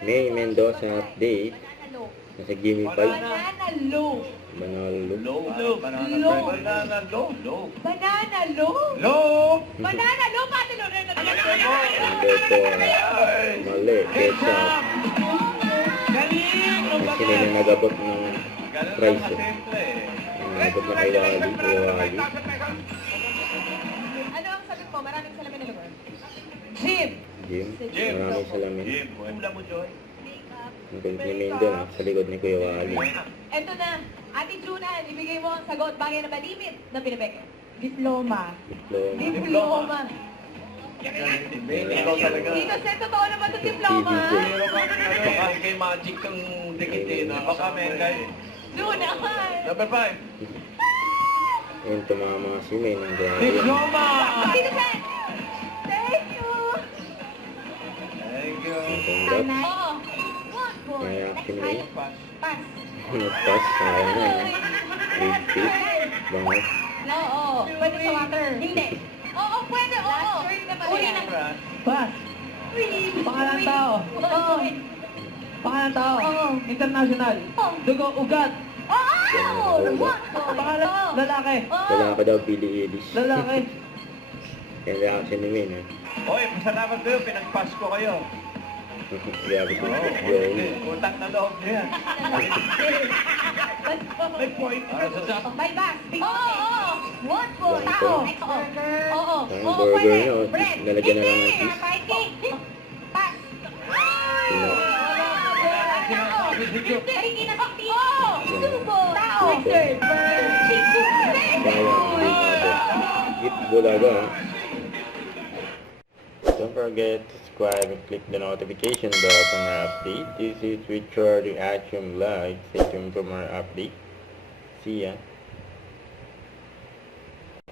May Mendoza update. Nasa Gimme 5. Banana loaf. Manalo. Low. Banana Low. Banana low. Low. Banana loaf. Low. Banana loaf. Pati lo rin. Number 4. Mali. Ketchup. Galing. Sila na nagabot ng price. Simple. Nagabot na kay Wally. Ano ang sagot mo? Maraming salamin na lugar. Jim. Jim. Maraming salamin. Jim. Wala mo, Joy. Ang compliment doon sa likod ni Kuya Wally. Eto na. Ate Junan, ibigay mo ang sagot. Bagay na malimit na pinabeke. Diploma. Diploma. Diploma. Ikaw talaga. Dito, Sen, totoo naman ito diploma. Pero baka kay Magic kang dikitin. Baka Mengay. Junan. Number 5. Ayun, tumama si May ng grabe. Diploma! Dito, Sen. Thank you. Thank you. Congrats. Oo. One point. May reaction ni May. Pass. Nagpas. Sayang na yun. 8 Bango. Oo. Pwede sa water. Hindi. Oo, pwede. Oo. Uli na. Pass. Pangalan tao. Oo. Pangalan tao. Oo. International. Oo. Dugo, ugat. Oo! One point. Pangalan, lalaki. Wala ka daw Billie Eilish. Lalaki. Yung reaction ni May, ha? Hoy, pasalamat kayo. Pinag-pass ko kayo. Grabe si Joey. Utang na loob niya. May point. May bus. Oo. One point. Tao. Burger. Oo. Parang burger na, oh. Bread. Nalagyan na lang ng cheese. Cake. Pass. Hindi. Oo. Subo. Tao. Server. Eat Bulaga. Don't forget to subscribe and click the notification bell for more update. This is Richard Reaction Live. Stay tuned for more update. See ya.